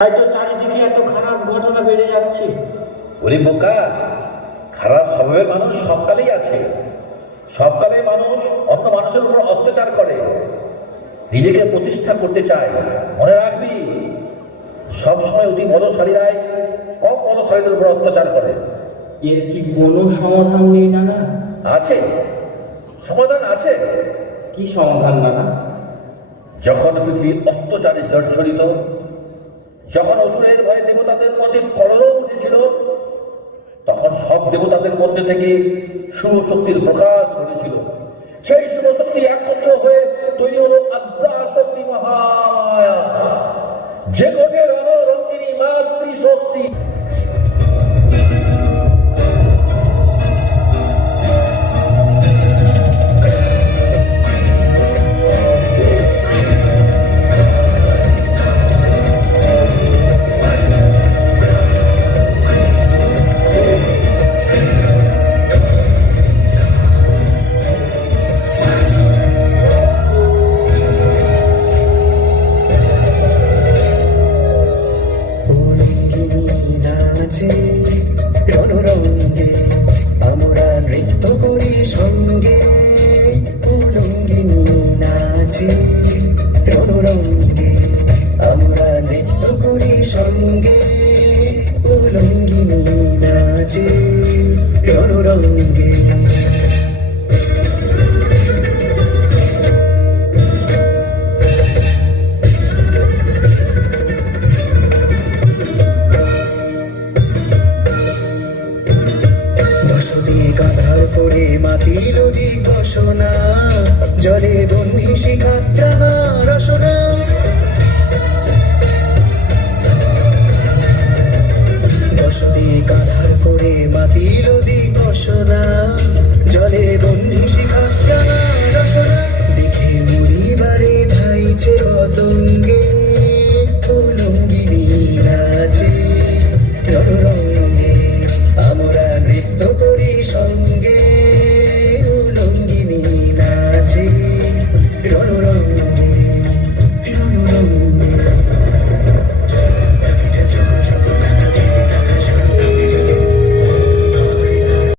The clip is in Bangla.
তাই তো চারিদিকে এত খারাপ ঘটনা বেড়ে যাচ্ছে। ওরে বোকা, খারাপ স্বভাবের মানুষ সবকালেই আছে। সবকালে মানুষ অন্য মানুষের উপর অত্যাচার করে, নিজেকে প্রতিষ্ঠা করতে চায়। মনে রাখবি, সবসময় অতি বলশালীরাই কম বলশালীদের উপর অত্যাচার করে। এর কি কোনো সমাধান নেই নানা? আছে, সমাধান আছে। কি সমাধান নানা? যখন পৃথিবী অত্যাচারে জর্জরিত, যখন অসুরের ভয়ে দেবতাদের মধ্যে কলরব উঠেছিল, তখন সব দেবতাদের মধ্যে থেকে শুভ শক্তির প্রকাশ ঘটেছিল। সেই শুভ শক্তি একত্র হয়ে তৈরি হল আদ্যা শক্তি মহামায়া, যে ঘটে রণরঙ্গিনী মাতৃশক্তি।